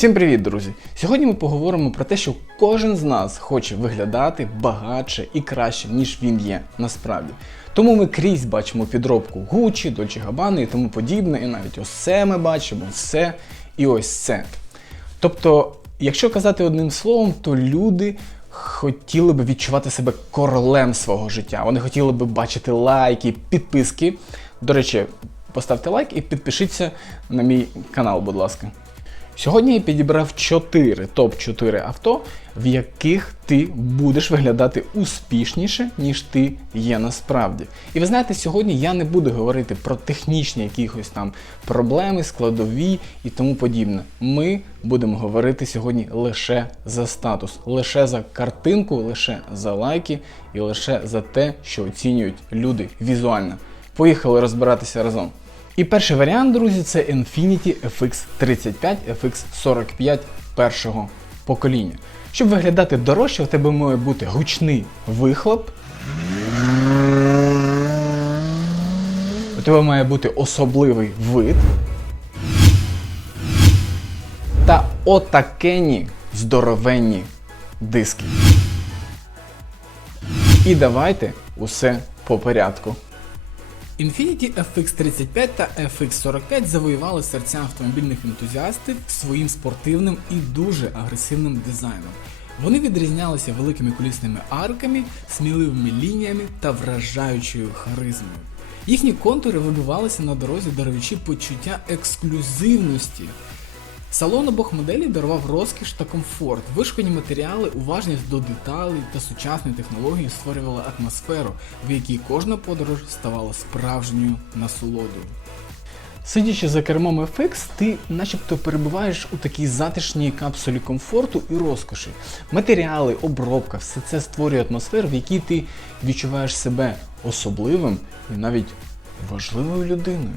Всім привіт, друзі! Сьогодні ми поговоримо про те, що кожен з нас хоче виглядати багатше і краще, ніж він є насправді. Тому ми крізь бачимо підробку Gucci, Dolce Gabbana і тому подібне, і навіть ось ми бачимо, все і ось це. Тобто, якщо казати одним словом, то люди хотіли би відчувати себе королем свого життя. Вони хотіли би бачити лайки, підписки. До речі, поставте лайк і підпишіться на мій канал, будь ласка. Сьогодні я підібрав 4 топ-4 авто, в яких ти будеш виглядати успішніше, ніж ти є насправді. І ви знаєте, сьогодні я не буду говорити про технічні якихось там проблеми, складові і тому подібне. Ми будемо говорити сьогодні лише за статус, лише за картинку, лише за лайки і лише за те, що оцінюють люди візуально. Поїхали розбиратися разом. І перший варіант, друзі, це Infiniti FX35 FX45 першого покоління. Щоб виглядати дорожче, у тебе має бути гучний вихлоп. У тебе має бути особливий вид. Та отакені здоровенні диски. І давайте усе по порядку. Infiniti FX35 та FX45 завоювали серця автомобільних ентузіастів своїм спортивним і дуже агресивним дизайном. Вони відрізнялися великими колісними арками, сміливими лініями та вражаючою харизмою. Їхні контури вибивалися на дорозі, даруючи почуття ексклюзивності. Салон обох моделей дарував розкіш та комфорт, вишукані матеріали, уважність до деталей та сучасні технології створювали атмосферу, в якій кожна подорож ставала справжньою насолодою. Сидячи за кермом FX, ти начебто перебуваєш у такій затишній капсулі комфорту і розкоші. Матеріали, обробка, все це створює атмосферу, в якій ти відчуваєш себе особливим і навіть важливою людиною.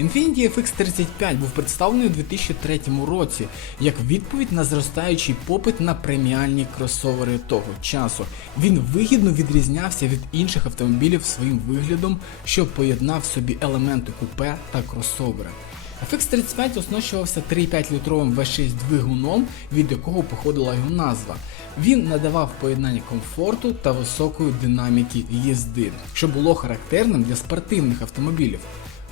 Infiniti FX35 був представлений у 2003 році як відповідь на зростаючий попит на преміальні кросовери того часу. Він вигідно відрізнявся від інших автомобілів своїм виглядом, що поєднав в собі елементи купе та кросовера. FX35 оснащувався 3,5 літровим V6 двигуном, від якого походила його назва. Він надавав поєднання комфорту та високої динаміки їзди, що було характерним для спортивних автомобілів.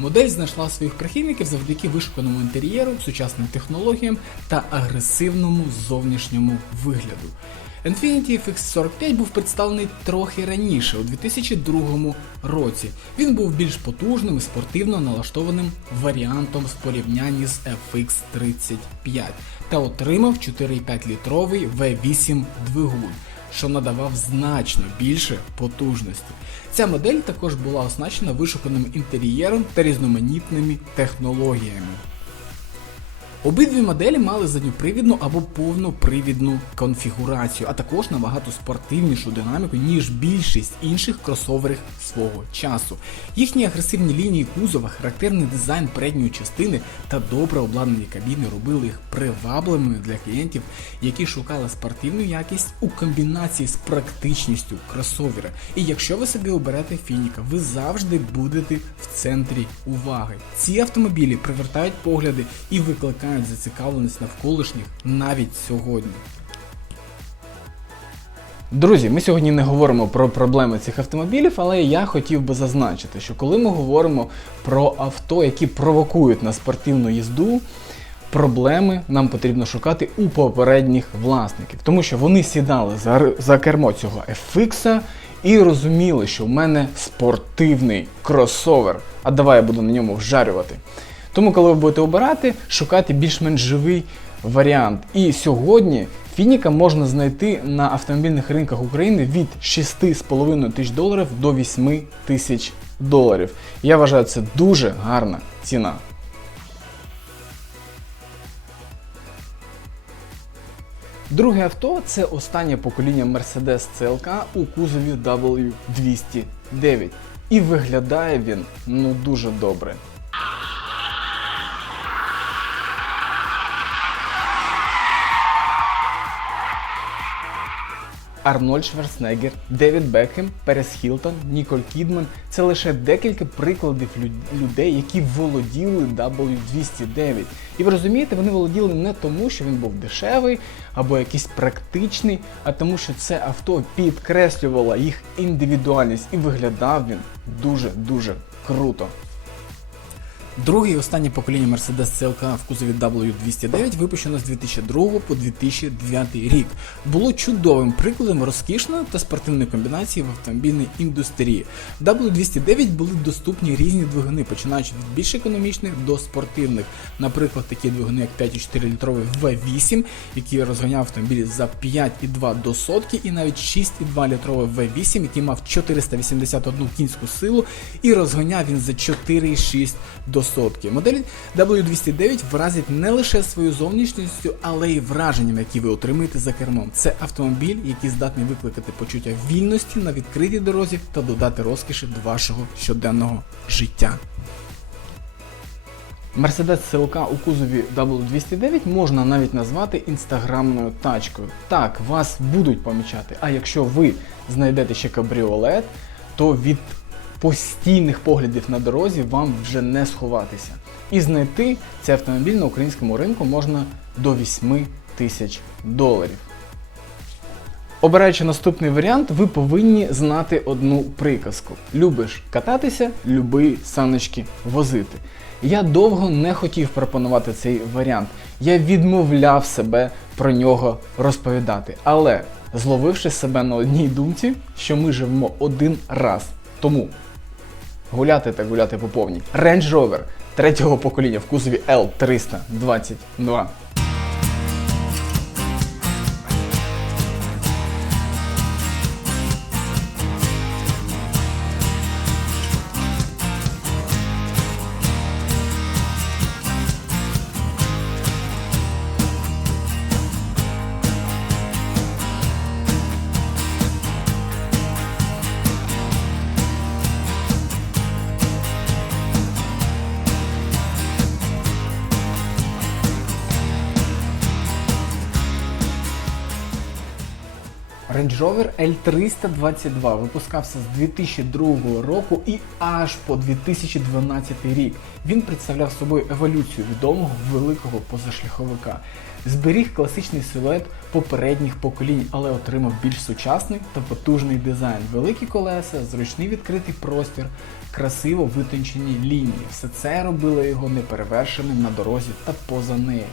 Модель знайшла своїх прихильників завдяки вишуканому інтер'єру, сучасним технологіям та агресивному зовнішньому вигляду. Infiniti FX45 був представлений трохи раніше, у 2002 році. Він був більш потужним і спортивно налаштованим варіантом в порівнянні з FX35 та отримав 4,5 літровий V8 двигун що надавав значно більше потужності. Ця модель також була оснащена вишуканим інтер'єром та різноманітними технологіями. Обидві моделі мали задньопривідну або повнопривідну конфігурацію, а також набагато спортивнішу динаміку, ніж більшість інших кросоверів свого часу. Їхні агресивні лінії кузова, характерний дизайн передньої частини та добре обладнані кабіни робили їх привабливими для клієнтів, які шукали спортивну якість у комбінації з практичністю кросовера. І якщо ви собі оберете Фініка, ви завжди будете в центрі уваги. Ці автомобілі привертають погляди і викликають зацікавленість навколишніх навіть сьогодні. Друзі, ми сьогодні не говоримо про проблеми цих автомобілів, але я хотів би зазначити, що коли ми говоримо про авто, які провокують на спортивну їзду, проблеми нам потрібно шукати у попередніх власників, тому що вони сідали за, за кермо цього FX і розуміли, що в мене спортивний кросовер. А давай я буду на ньому вжарювати. Тому, коли ви будете обирати, шукайте більш-менш живий варіант. І сьогодні Фініка можна знайти на автомобільних ринках України від 6,5 тисяч доларів до 8 тисяч доларів. Я вважаю, це дуже гарна ціна. Друге авто це останнє покоління Mercedes CLK у кузові W209. І виглядає він ну дуже добре. Арнольд Шварценеггер, Девід Бекхем, Перес Хілтон, Ніколь Кідман це лише декілька прикладів людей, які володіли W209. І ви розумієте, вони володіли не тому, що він був дешевий або якийсь практичний, а тому, що це авто підкреслювало їх індивідуальність і виглядав він дуже-дуже круто. Друге і останнє покоління Mercedes CLK в кузові W209 випущено з 2002 по 2009 рік. Було чудовим прикладом розкішної та спортивної комбінації в автомобільній індустрії. В W209 були доступні різні двигуни, починаючи від більш економічних до спортивних. Наприклад, такі двигуни, як 5,4 літровий V8, який розганяв автомобілі за 5,2 до сотки, і навіть 6,2 літровий V8, який мав 481 кінську силу, і розганяв він за 4,6 до сотки. Модель W209 вразить не лише своєю зовнішністю, але й враженням, які ви отримаєте за кермом. Це автомобіль, який здатний викликати почуття вільності на відкритій дорозі та додати розкіші до вашого щоденного життя. Mercedes CLK у кузові W209 можна навіть назвати інстаграмною тачкою. Так, вас будуть помічати. А якщо ви знайдете ще кабріолет, то від постійних поглядів на дорозі вам вже не сховатися. І знайти цей автомобіль на українському ринку можна до 8 тисяч доларів. Обираючи наступний варіант, ви повинні знати одну приказку: любиш кататися, люби саночки возити. Я довго не хотів пропонувати цей варіант. Я відмовляв себе про нього розповідати. Але зловивши себе на одній думці, що ми живемо один раз. Тому гуляти та гуляти по повній. Range Rover третього покоління в кузові L322. Range Rover L322 випускався з 2002 року і аж по 2012 рік. Він представляв собою еволюцію відомого великого позашляховика. Зберіг класичний силует попередніх поколінь, але отримав більш сучасний та потужний дизайн. Великі колеса, зручний відкритий простір, красиво витончені лінії. Все це робило його неперевершеним на дорозі та поза нею.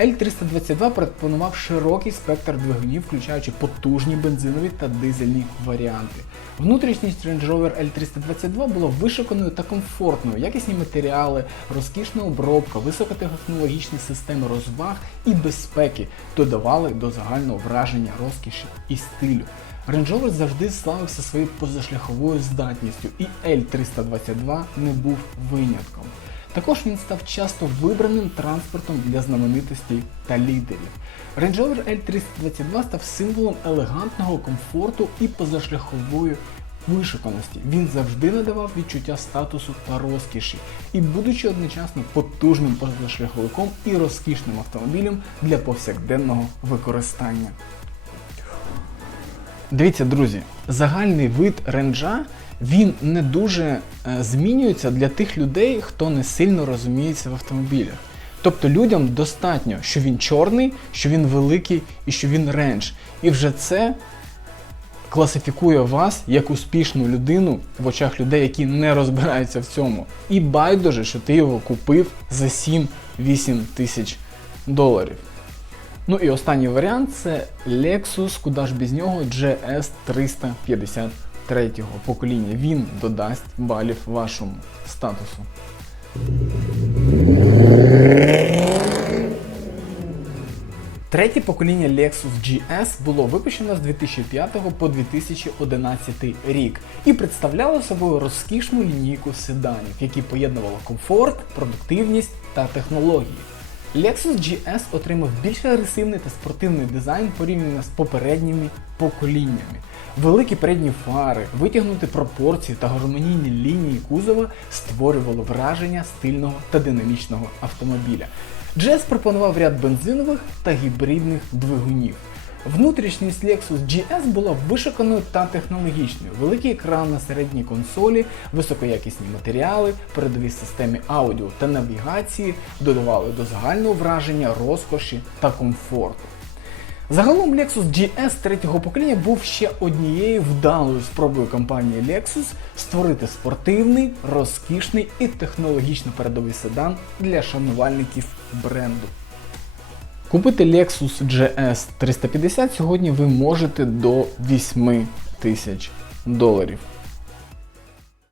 L322 пропонував широкий спектр двигунів, включаючи потужні бензинові та дизельні варіанти. Внутрішність Range Rover L322 була вишуканою та комфортною, якісні матеріали, розкішна обробка, високотехнологічні системи розваг і безпеки додавали до загального враження розкіші і стилю. Range Rover завжди славився своєю позашляховою здатністю, і L322 не був винятком. Також він став часто вибраним транспортом для знаменитостей та лідерів. Range Rover L322 став символом елегантного комфорту і позашляхової вишуканості. Він завжди надавав відчуття статусу та розкіші, і будучи одночасно потужним позашляховиком і розкішним автомобілем для повсякденного використання. Дивіться, друзі, загальний вид ренджа він не дуже е, змінюється для тих людей, хто не сильно розуміється в автомобілях. Тобто людям достатньо, що він чорний, що він великий і що він рендж. І вже це класифікує вас як успішну людину в очах людей, які не розбираються в цьому. І байдуже, що ти його купив за 7-8 тисяч доларів. Ну і останній варіант це Lexus, куди ж без нього, GS350 третього покоління. Він додасть балів вашому статусу. Третє покоління Lexus GS було випущено з 2005 по 2011 рік і представляло собою розкішну лінійку седанів, які поєднували комфорт, продуктивність та технології. Lexus GS отримав більш агресивний та спортивний дизайн порівняно з попередніми поколіннями. Великі передні фари, витягнуті пропорції та гармонійні лінії кузова створювало враження стильного та динамічного автомобіля. GS пропонував ряд бензинових та гібридних двигунів. Внутрішність Lexus GS була вишуканою та технологічною. Великий екран на середній консолі, високоякісні матеріали, передовій системі аудіо та навігації додавали до загального враження розкоші та комфорту. Загалом Lexus GS третього покоління був ще однією вдалою спробою компанії Lexus створити спортивний, розкішний і технологічно передовий седан для шанувальників бренду. Купити Lexus GS 350 сьогодні ви можете до 8 тисяч доларів.